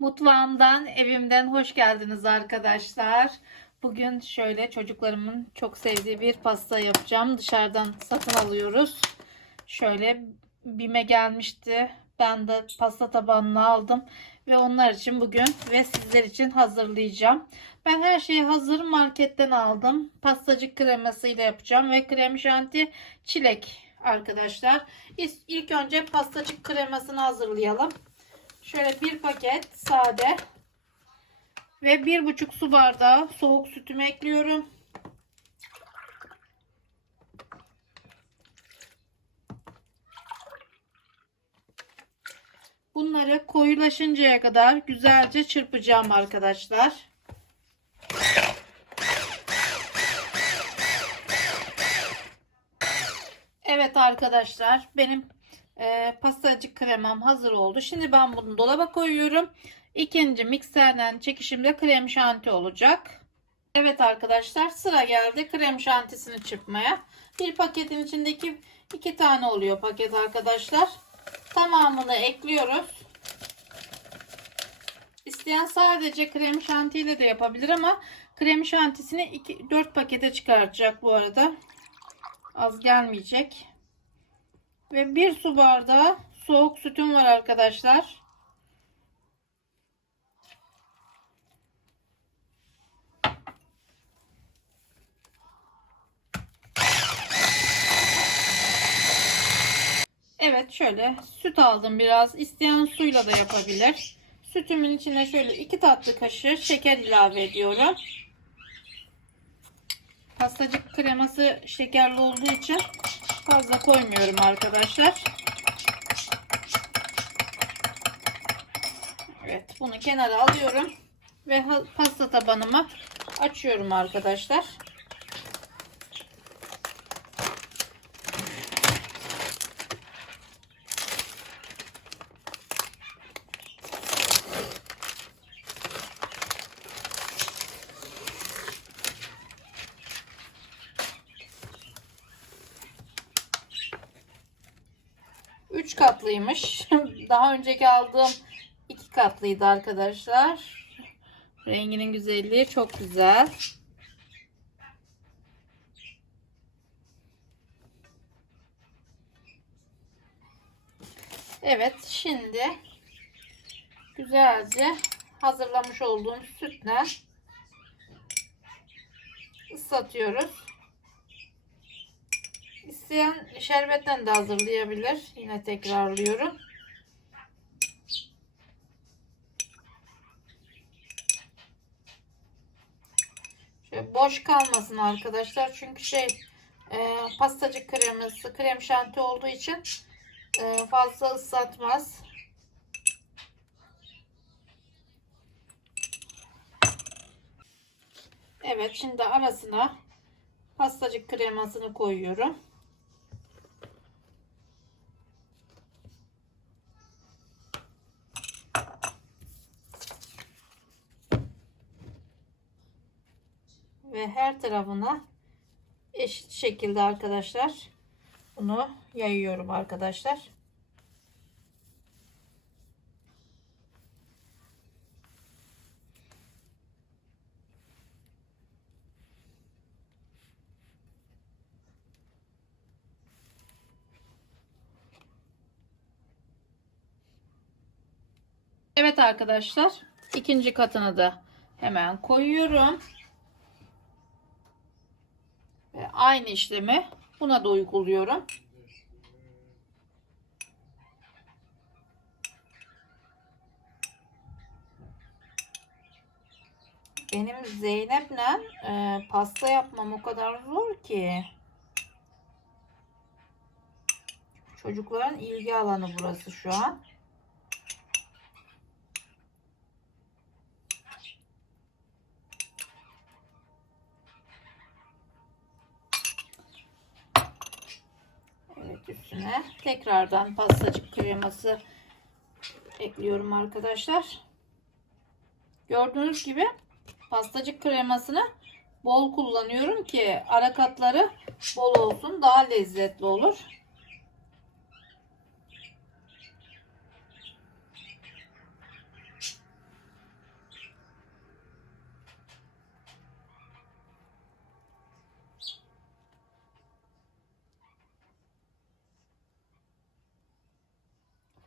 Mutfağımdan, evimden hoş geldiniz arkadaşlar. Bugün şöyle çocuklarımın çok sevdiği bir pasta yapacağım. Dışarıdan satın alıyoruz. Şöyle bime gelmişti. Ben de pasta tabanını aldım ve onlar için bugün ve sizler için hazırlayacağım. Ben her şeyi hazır marketten aldım. Pastacık kreması ile yapacağım ve krem şanti çilek arkadaşlar. İlk önce pastacık kremasını hazırlayalım. Şöyle bir paket sade ve bir buçuk su bardağı soğuk sütümü ekliyorum. Bunları koyulaşıncaya kadar güzelce çırpacağım arkadaşlar. Evet arkadaşlar benim e, pastacık kremam hazır oldu. Şimdi ben bunu dolaba koyuyorum. İkinci mikserden çekişimde krem şanti olacak. Evet arkadaşlar sıra geldi krem şantisini çırpmaya. Bir paketin içindeki iki tane oluyor paket arkadaşlar. Tamamını ekliyoruz. İsteyen sadece krem şantiyle de yapabilir ama krem şantisini 2 4 pakete çıkaracak bu arada. Az gelmeyecek. Ve bir su bardağı soğuk sütüm var arkadaşlar. Evet şöyle süt aldım biraz. İsteyen suyla da yapabilir. Sütümün içine şöyle iki tatlı kaşığı şeker ilave ediyorum. Pastacık kreması şekerli olduğu için fazla koymuyorum arkadaşlar. Evet bunu kenara alıyorum ve pasta tabanımı açıyorum arkadaşlar. Katlıymış. Daha önceki aldığım iki katlıydı arkadaşlar. Renginin güzelliği çok güzel. Evet şimdi güzelce hazırlamış olduğum sütle ıslatıyoruz. İsteyen şerbetten de hazırlayabilir. Yine tekrarlıyorum. Şöyle boş kalmasın arkadaşlar. Çünkü şey e, pastacık kreması, krem şanti olduğu için e, fazla ıslatmaz. Evet şimdi arasına pastacık kremasını koyuyorum. Ve her tarafına eşit şekilde arkadaşlar bunu yayıyorum arkadaşlar. Evet arkadaşlar ikinci katını da hemen koyuyorum. Aynı işlemi buna da uyguluyorum. Benim Zeynep'le e, pasta yapmam o kadar zor ki. Çocukların ilgi alanı burası şu an. Evet üstüne tekrardan pastacık kreması ekliyorum arkadaşlar. Gördüğünüz gibi pastacık kremasını bol kullanıyorum ki ara katları bol olsun daha lezzetli olur.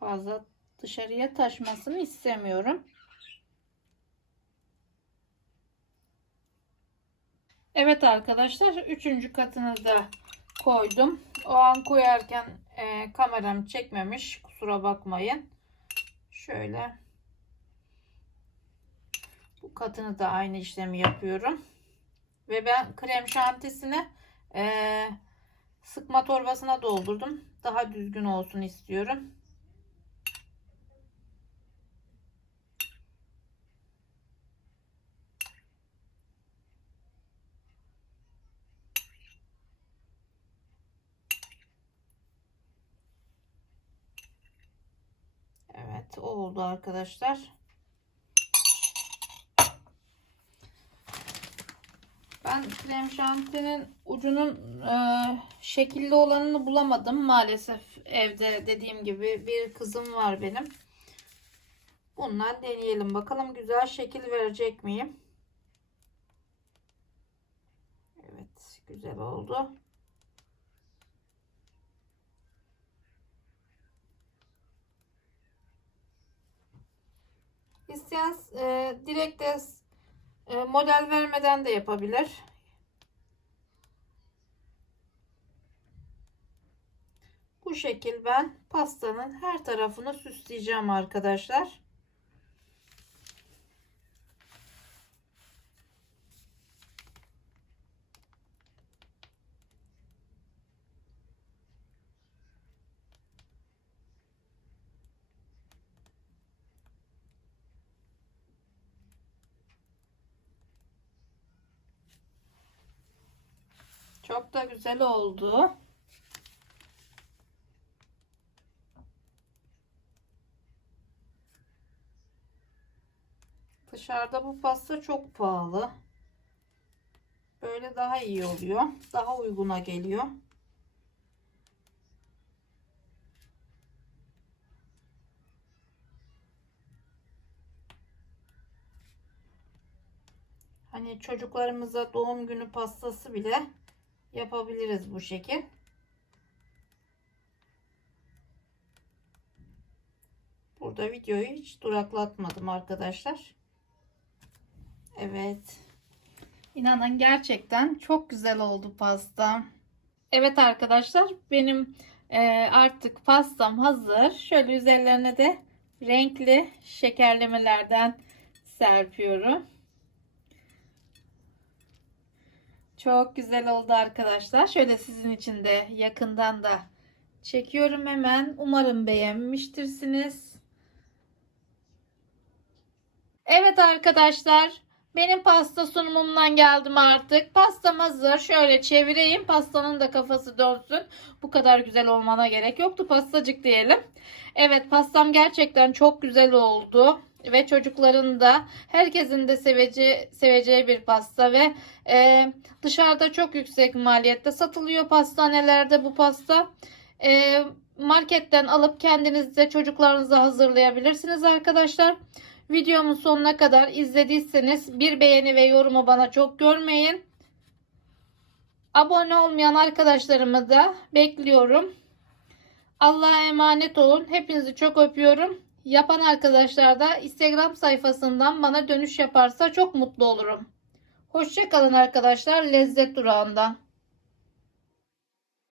Fazla dışarıya taşmasını istemiyorum. Evet arkadaşlar üçüncü katını da koydum. O an koyarken e, kameram çekmemiş. Kusura bakmayın. Şöyle bu katını da aynı işlemi yapıyorum. Ve ben krem şantisini e, sıkma torbasına doldurdum. Daha düzgün olsun istiyorum. Evet oldu arkadaşlar. Ben krem şantinin ucunun e, şekilli olanını bulamadım maalesef evde dediğim gibi bir kızım var benim. Bundan deneyelim bakalım güzel şekil verecek miyim? Evet güzel oldu. İsteyen e, direkt de e, model vermeden de yapabilir. Bu şekil ben pastanın her tarafını süsleyeceğim arkadaşlar. Çok da güzel oldu. Dışarıda bu pasta çok pahalı. Böyle daha iyi oluyor. Daha uyguna geliyor. Hani çocuklarımıza doğum günü pastası bile yapabiliriz bu şekil. Burada videoyu hiç duraklatmadım arkadaşlar. Evet. İnanın gerçekten çok güzel oldu pasta. Evet arkadaşlar benim e, artık pastam hazır. Şöyle üzerlerine de renkli şekerlemelerden serpiyorum. Çok güzel oldu arkadaşlar. Şöyle sizin için de yakından da çekiyorum hemen. Umarım beğenmiştirsiniz. Evet arkadaşlar. Benim pasta sunumumdan geldim artık. Pastam hazır. Şöyle çevireyim. Pastanın da kafası dönsün. Bu kadar güzel olmana gerek yoktu. Pastacık diyelim. Evet pastam gerçekten çok güzel oldu. Ve çocukların da herkesin de seveceği, seveceği bir pasta ve e, dışarıda çok yüksek maliyette satılıyor pastanelerde bu pasta. E, marketten alıp kendiniz de çocuklarınıza hazırlayabilirsiniz arkadaşlar. Videomun sonuna kadar izlediyseniz bir beğeni ve yorumu bana çok görmeyin. Abone olmayan arkadaşlarımı da bekliyorum. Allah'a emanet olun. Hepinizi çok öpüyorum. Yapan arkadaşlar da Instagram sayfasından bana dönüş yaparsa çok mutlu olurum. Hoşçakalın arkadaşlar lezzet durağından.